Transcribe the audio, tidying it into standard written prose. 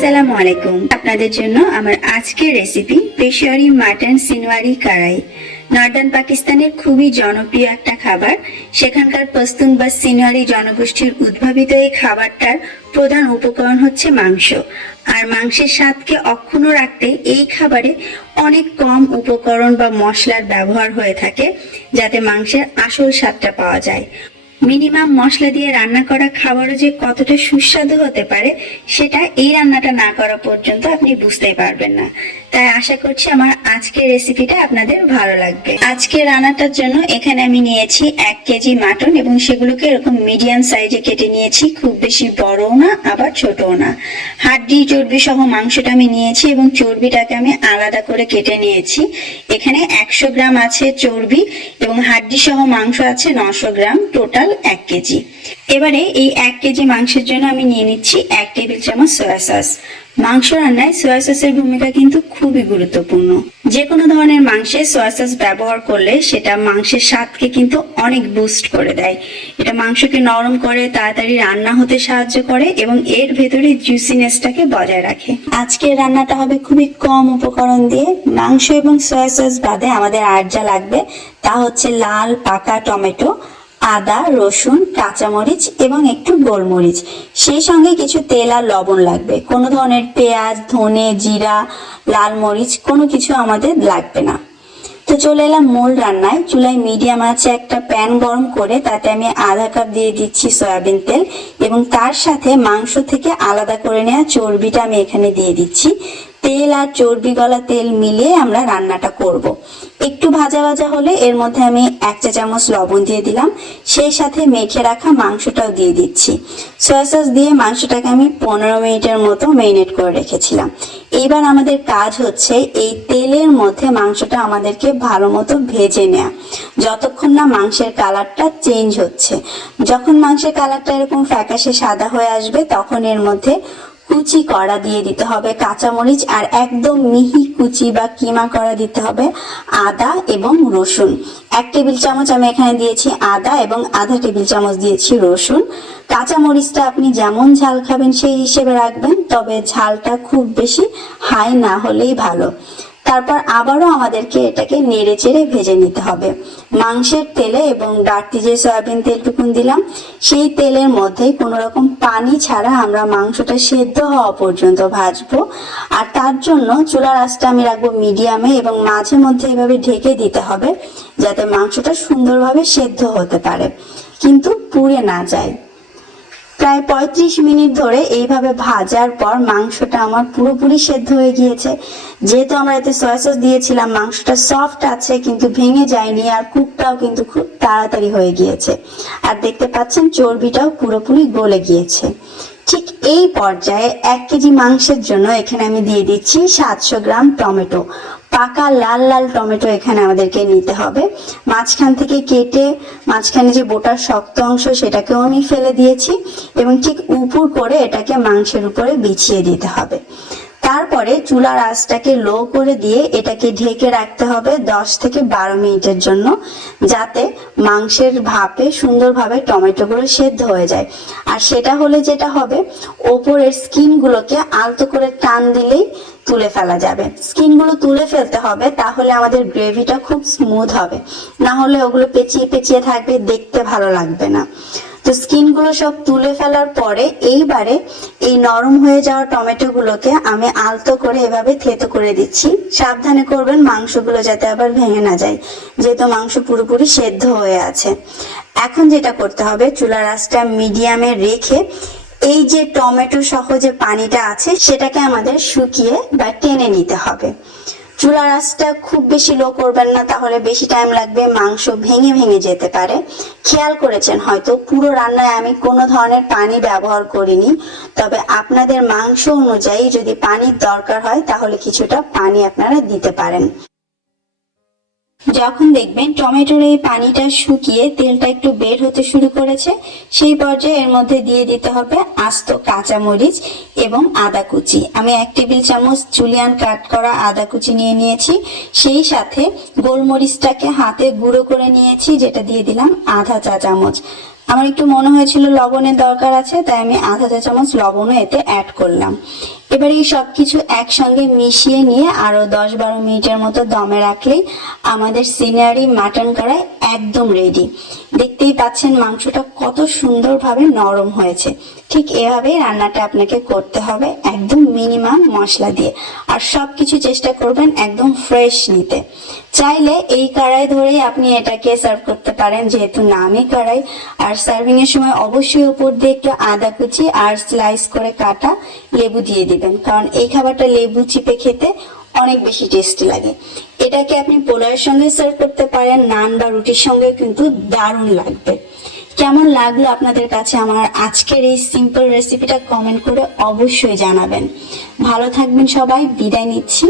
আসসালামু আলাইকুম। আপনাদের জন্য আমার আজকের recipe Peshawari mutton Shinwari কারাই। Northern পাকিস্তানের খুবই জনপ্রিয় একটা খাবার। সেখানকার পশতুন বা সিনওয়ারি জনগোষ্ঠীর উদ্ভাবিত এই খাবারটার প্রধান উপকরণ হচ্ছে মাংস। আর মাংসের স্বাদকে অক্ষুণ্ণ রাখতে এই খাবারে অনেক কম উপকরণ বা মশলার ব্যবহার হয়ে থাকে, যাতে মাংসের আসল স্বাদটা পাওয়া যায়। মিনিমাম মশলা দিয়ে রান্না করা খাবারও যে কতটা সুস্বাদু হতে পারে সেটা এই রান্নাটা না করা পর্যন্ত আপনি বুঝতেই পারবেন না। তাই আশা করছি আমার আজকের রেসিপিটা আপনাদের ভালো লাগবে। আজকে রান্নাটার জন্য এখানে আমি নিয়েছি 1 কেজি মাটন এবং সেগুলোকে এরকম মিডিয়াম সাইজে কেটে নিয়েছি, খুব বেশি বড়ও না আবার ছোটও না। হাড্ডি চর্বি সহ মাংসটা আমি নিয়েছি এবং চর্বিটাকে আমি আলাদা করে কেটে নিয়েছি। এখানে 100 গ্রাম আছে চর্বি এবং হাড্ডি সহ মাংস আছে 900 গ্রাম, টোটাল 1 কেজি। এবারে এই 1 কেজি মাংসের জন্য আমি নিয়ে নিচ্ছি 1 টেবিল চামচ সয়া সস। মাংস রান্নায় সয়া সসের ভূমিকা কিন্তু খুবই গুরুত্বপূর্ণ। যে কোনো ধরনের মাংসে সয়া সস ব্যবহার করলে সেটা মাংসের স্বাদকে কিন্তু অনেক বুস্ট করে দেয়। এটা মাংসকে নরম করে, তাড়াতাড়ি রান্না হতে সাহায্য করে এবং এর ভেতরে জুসিনেসটাকে বজায় রাখে। আজকের রান্নাটা হবে খুবই কম উপকরণ দিয়ে। মাংস এবং সয়া সস বাদে আমাদের আর যা লাগবে তা হচ্ছে লাল পাকা টমেটো, আদা, রসুন, কাঁচামরিচ এবং একটু গোলমরিচ, সেই সঙ্গে কিছু তেল আর লবণ লাগবে। কোনো ধরনের পেঁয়াজ, ধনে, জিরা, লাল মরিচ কোনো কিছু আমাদের লাগবে না। তো চলে এলাম মূল রান্নায়। চুলায় মিডিয়াম আছে একটা প্যান গরম করে তাতে আমি আধা কাপ দিয়ে দিচ্ছি সয়াবিন তেল এবং তার সাথে মাংস থেকে আলাদা করে নেওয়া চর্বিটা আমি এখানে দিয়ে দিচ্ছি। তেল আর চর্বি গলা তেল মিলিয়ে আমরা রান্নাটা করব। একটু ভাজা ভাজা হলে এর মধ্যে আমি 1 চা চামচ লবণ দিয়ে দিলাম, সেই সাথে মেখে রাখা মাংসটাও দিয়ে দিচ্ছি। সয়া সস দিয়ে মাংসটাকে আমি 15 মিনিটের মতো ম্যারিনেট করে রেখেছিলাম। এইবার আমাদের কাজ হচ্ছে এই তেলের মধ্যে মাংসটা আমাদেরকে ভালো মতো ভেজে নেওয়া, যতক্ষণ না মাংসের কালারটা চেঞ্জ হচ্ছে। যখন মাংসের কালারটা এরকম ফ্যাকাশে সাদা হয়ে আসবে তখন এর মধ্যে কুচি করা দিয়ে দিতে হবে কাঁচামরিচ, আর একদম মিহি কুচি বা কিমা করা দিতে হবে আদা এবং রসুন। 1 টেবিল চামচ আমি এখানে দিয়েছি আদা এবং আধা টেবিল চামচ দিয়েছি রসুন। কাঁচামরিচটা আপনি যেমন ঝাল খাবেন সেই হিসেবে রাখবেন, তবে ঝালটা খুব বেশি হাই না হলেই ভালো। তারপর আবারও আমাদেরকে এটাকে নেড়ে চেড়ে ভেজে নিতে হবে মাংসের তেলে, এবং বাড়তি যে সয়াবিন তেলটুকুন দিলাম সেই তেলের মধ্যে কোনো রকম পানি ছাড়া আমরা মাংসটা সেদ্ধ হওয়া পর্যন্ত ভাজবো। আর তার জন্য চুলার আঁচটা আমি রাখবো মিডিয়ামে এবং মাঝে মধ্যে এভাবে ঢেকে দিতে হবে যাতে মাংসটা সুন্দরভাবে সেদ্ধ হতে পারে কিন্তু পুড়ে না যায়। প্রায় 35 মিনিট ধরে এইভাবে ভাজার পর মাংসটা আমার পুরোপুরি সেদ্ধ হয়ে গিয়েছে। যেহেতু আমরা এতে সয়া সস দিয়েছিলাম মাংসটা সফট আছে কিন্তু ভেঙে যায়নি, আর কুকটাও কিন্তু খুব তাড়াতাড়ি হয়ে গিয়েছে। আর দেখতে পাচ্ছেন চর্বিটাও পুরোপুরি গলে গিয়েছে। ঠিক এই পর্যায়ে 1 কেজি মাংসের জন্য এখানে আমি দিয়ে দিচ্ছি 700 গ্রাম টমেটো। পাকা লাল লাল টমেটো এখানে আমাদেরকে নিতে হবে। মাঝখান থেকে কেটে মাঝখানে যে বোটার শক্ত অংশ সেটাকেও আমি ফেলে দিয়েছি এবং ঠিক উপর করে এটাকে মাংসের উপরে বিছিয়ে দিতে হবে। তারপরে চুলার আঁচটাকে লো করে দিয়ে এটাকে ঢেকে রাখতে হবে 10 থেকে 12 মিনিটের জন্য, যাতে মাংসের ভাপে সুন্দরভাবে টমেটোগুলো সেদ্ধ হয়ে যায়। আর সেটা হলে যেটা হবে, ওপরের স্কিনগুলোকে আলতো করে টান দিলেই তুলে ফেলা যাবে। স্কিনগুলো তুলে ফেলতে হবে, তাহলে আমাদের গ্রেভিটা খুব স্মুথ হবে, না হলে ওগুলো পেঁচিয়ে পেঁচিয়ে থাকবে, দেখতে ভালো লাগবে না। তো স্কিনগুলো সব তুলে ফেলার পরে এইবারে এই নরম হয়ে যাওয়া টমেটো গুলোকে আমি আলতো করে এভাবে থেতো করে দিচ্ছি। সাবধানে করবেন মাংসগুলো যাতে আবার ভেঙে না যায়, যেহেতু মাংস পুরোপুরি সেদ্ধ হয়ে আছে। এখন যেটা করতে হবে, চুলার আঁচটা মিডিয়ামে রেখে এই যে টমেটো সহ যে পানিটা আছে সেটাকে আমাদের শুকিয়ে বা টেনে নিতে হবে। চুলার আঁচটা খুব বেশি লো করবেন না, তাহলে বেশি টাইম লাগবে, মাংস ভেঙে ভেঙে যেতে পারে। খেয়াল করেছেন হয়তো পুরো রান্নায় আমি কোনো ধরনের পানি ব্যবহার করিনি, তবে আপনাদের মাংস অনুযায়ী যদি পানির দরকার হয় তাহলে কিছুটা পানি আপনারা দিতে পারেন। যখন দেখবেন টমেটোর এই পানিটা শুকিয়ে তেলটা একটু বের হতে শুরু করেছে, সেই পর্যায়ে এর মধ্যে দিয়ে দিতে হবে আস্ত কাঁচামরিচ এবং আদা কুচি। আমি 1 টেবিল চামচ জুলিয়ান কাট করা আদা কুচি নিয়ে নিয়েছি, সেই সাথে গোলমরিচটাকে হাতে গুঁড়ো করে নিয়েছি, যেটা দিয়ে দিলাম আধা চা চামচ। আমার একটু মনে হয়েছিল লবণের দরকার আছে, তাই আমি আধা চা চামচ লবণও এতে অ্যাড করলাম। এবার এই সবকিছু একসঙ্গে মিশিয়ে নিয়ে আরো 10-12 মিনিটের মতো দমে রাখলেই আমাদের সিনারি মাটন কড়াই একদম রেডি। দেখতেই পাচ্ছেন মাংসটা কত সুন্দরভাবে নরম হয়েছে। ঠিক এভাবেই রান্নাটা আপনাকে করতে হবে, একদম মিনিমাম মশলা দিয়ে। আর সবকিছু চেষ্টা করবেন একদম ফ্রেশ নিতে। চাইলে এই কড়াই ধরেই আপনি এটাকে সার্ভ করতে পারেন, যেহেতু নামি কড়াই। আর সার্ভিং এর সময় অবশ্যই উপর দিয়ে একটু আদা কুচি আর স্লাইস করে কাটা লেবু দিয়ে দিবেন, কারণ এই খাবারটা লেবু চিপে খেতে অনেক বেশি টেস্টি লাগে। এটাকে আপনি পোলাওয়ের সঙ্গে সার্ভ করতে পারেন, নান বা রুটির সঙ্গে কিন্তু দারুণ লাগবে। কেমন লাগলো আপনাদের কাছে আমার আজকের এই সিম্পল রেসিপিটা কমেন্ট করে অবশ্যই জানাবেন। ভালো থাকবেন সবাই, বিদায় নিচ্ছি।